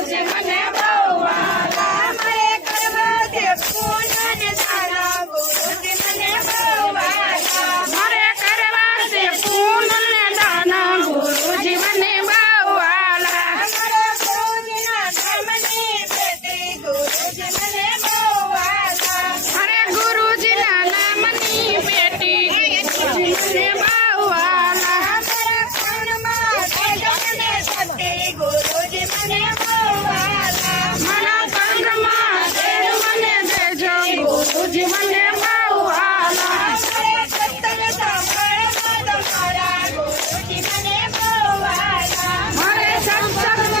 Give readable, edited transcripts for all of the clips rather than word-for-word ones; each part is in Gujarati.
ગુરુજી મને બહુ વાલા મારે કરવા છે પૂનમ દાન ગુરુજી મને બહુ વાલા મારે કરવા છે પૂનમ દાન ગુરુજી મને બહુ વાલા મારા ગુરુજીના નામની પેટી ગુરુજી મને બહુ વાલા મારે ગુરુજીના નામની પેટી ગુરુજી મને બહુ વાલા મારા કાનમાં દેજો મને શક્તિ ગુરુજી મને બહુ વાલા મારા કાનમાં દેજો મને દેજો ગુરુજી મને બહુ વાલા મારે સત્તર સાંભળવા તમારા ગુરુજી મને બહુ વાલા મારે સત્સંગ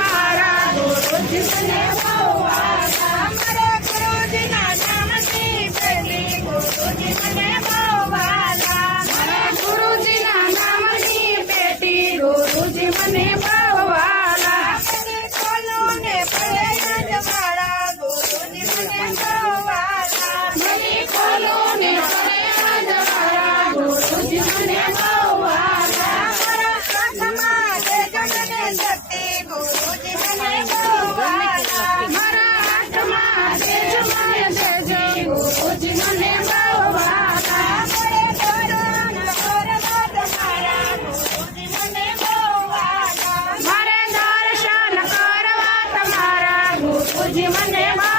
મારા ગુરુજી મને બહુ વાલા મારા ગુરુજીના નામની પેટી ગુરુજી મને બહુ વાલા મારા ગુરુજીના નામની પેટી ગુરુજી મને બહુ વાલા ખોલો ને પડે મારા ગુરુજી મને બહુ વાલા મને ખોલો ને પડે મારા ગુરુજી મને બહુ વાલા મારા હાથમાં દેજો મને શક્તિ ગુરુજી મને બહુ વાલા મારા હાથમાં દેજો મને દેજો ગુરુજી મને બહુ વાલા મારે દર્શન કરવા તમારા ગુરુજી મને બહુ વાલા મારે દર્શન કરવા તમારા ગુરુજી મને બહુ